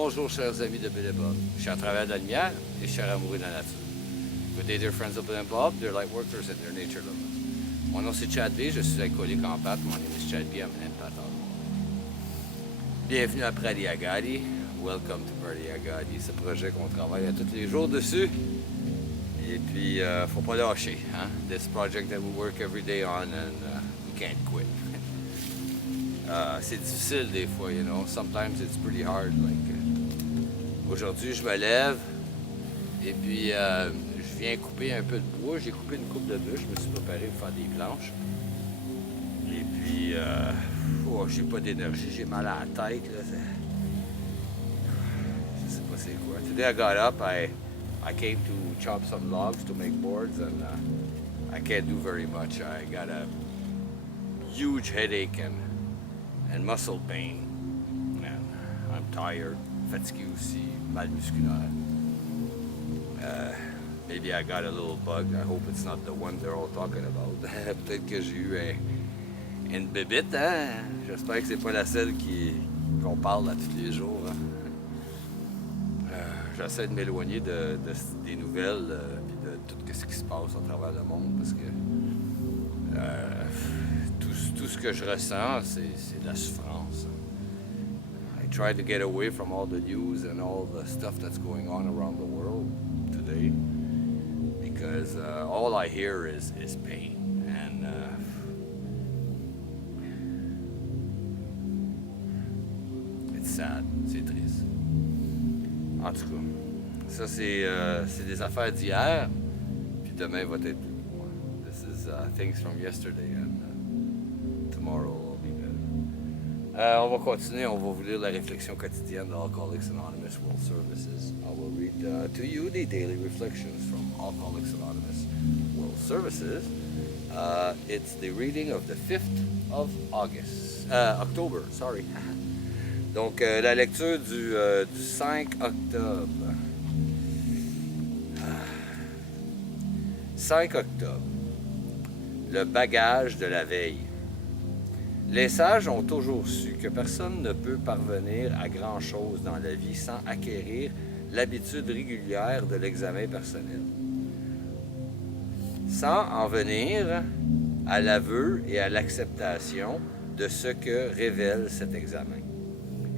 Bonjour chers amis de Bill et Bob. Je suis à travers de la lumière et je suis amoureux de la nature. Good day dear friends of Bill and Bob, they're light workers and they're nature lovers. Mon nom c'est Chad B, je suis alcoolique en pâte, mon nom est Chad B, I'm an empath. Bienvenue à Pradi Agadi, welcome to Pradi Agadi, ce projet qu'on travaille à tous les jours dessus. Et puis, faut pas lâcher, hein? This project that we work every day on and we can't quit. C'est difficile des fois, you know. Sometimes it's pretty hard. Aujourd'hui, je me lève et puis je viens couper un peu de bois. J'ai coupé une coupe de bûche. Je me suis préparé pour faire des planches. Et puis, j'ai pas d'énergie. J'ai mal à la tête. Là. Je sais pas c'est quoi. Today I got up. I came to chop some logs to make boards and I can't do very much. I got a huge headache and muscle pain. And I'm tired, fatigué aussi, mal musculaire. Maybe I got a little bug. I hope it's not the one they're all talking about. Peut-être que j'ai eu une bébite, hein? J'espère que c'est pas la seule qu'on parle à tous les jours. Hein? J'essaie de m'éloigner des nouvelles et de tout ce qui se passe à travers le monde parce que tout ce que je ressens, c'est de la souffrance. I try to get away from all the news and all the stuff that's going on around the world today because all I hear is pain and it's sad, c'est triste. En tout cas, ça c'est des affaires d'hier, puis demain va être plus pour moi. This is things from yesterday and tomorrow will be better. On va continuer, on va vous lire la réflexion quotidienne de Alcooliques Anonymes World Services. I will read to you the daily reflections from Alcooliques Anonymous World Services. It's the reading of the 5th of October, sorry. Donc, la lecture du 5 octobre. 5 octobre. Le bagage de la veille. Les sages ont toujours su que personne ne peut parvenir à grand-chose dans la vie sans acquérir l'habitude régulière de l'examen personnel. Sans en venir à l'aveu et à l'acceptation de ce que révèle cet examen.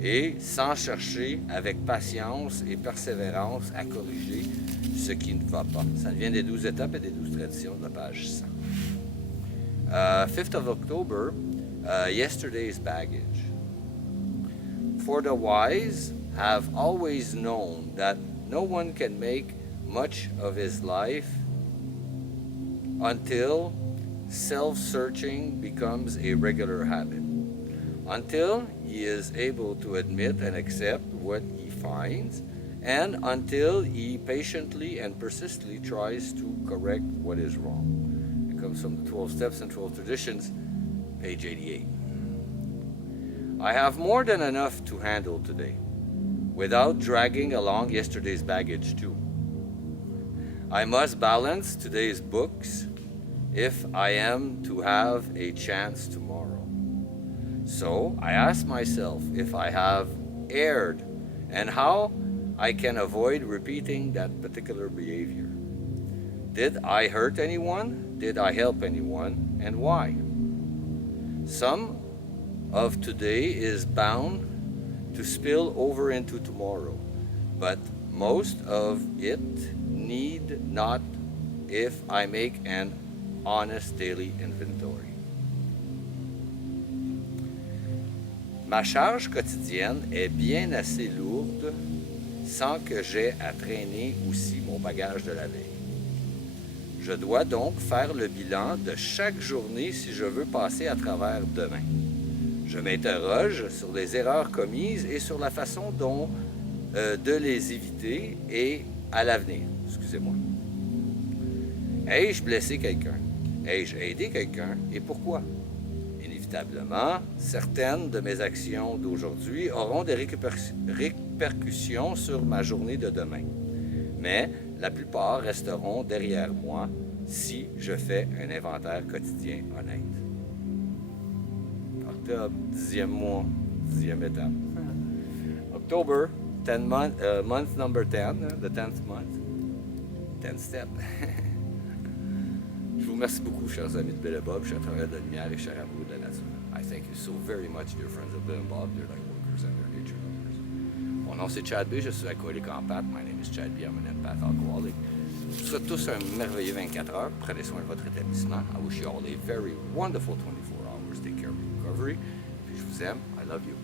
Et sans chercher avec patience et persévérance à corriger ce qui ne va pas. Ça vient des 12 étapes et des 12 traditions de la page 100. 5th of October, yesterday's baggage. For the wise have always known that no one can make much of his life until self-searching becomes a regular habit. Until he is able to admit and accept what he finds, and until he patiently and persistently tries to correct what is wrong. It comes from the 12 Steps and 12 Traditions, page 88. I have more than enough to handle today, without dragging along yesterday's baggage too. I must balance today's books if I am to have a chance tomorrow. So I ask myself if I have erred and how I can avoid repeating that particular behavior. Did I hurt anyone? Did I help anyone? And why? Some of today is bound to spill over into tomorrow, but most of it need not if I make an honest daily inventory. Ma charge quotidienne est bien assez lourde sans que j'aie à traîner aussi mon bagage de la veille. Je dois donc faire le bilan de chaque journée si je veux passer à travers demain. Je m'interroge sur les erreurs commises et sur la façon dont de les éviter et à l'avenir. Excusez-moi. Ai-je blessé quelqu'un? Ai-je aidé quelqu'un et pourquoi? Inévitablement, certaines de mes actions d'aujourd'hui auront des répercussions sur ma journée de demain. Mais la plupart resteront derrière moi si je fais un inventaire quotidien honnête. Octobre, 10e mois, 10e étape. October, month number 10, the 10th month, 10th step. Je vous remercie beaucoup, chers amis de Bill et Bob, chers travailleurs de la lumière et chers amoureux de la nature. I thank you so very much, dear friends of Bill and Bob, dear light workers and dear nature lovers. Mon nom c'est Chad B, je suis alcoolique en pâte. My name is Chad B, I'm an empath alcoholic. Je vous souhaite tous un merveilleux 24 heures. Prenez soin de votre établissement. I wish you all a very wonderful 24 hours. Take care of your recovery. Puis je vous aime. I love you.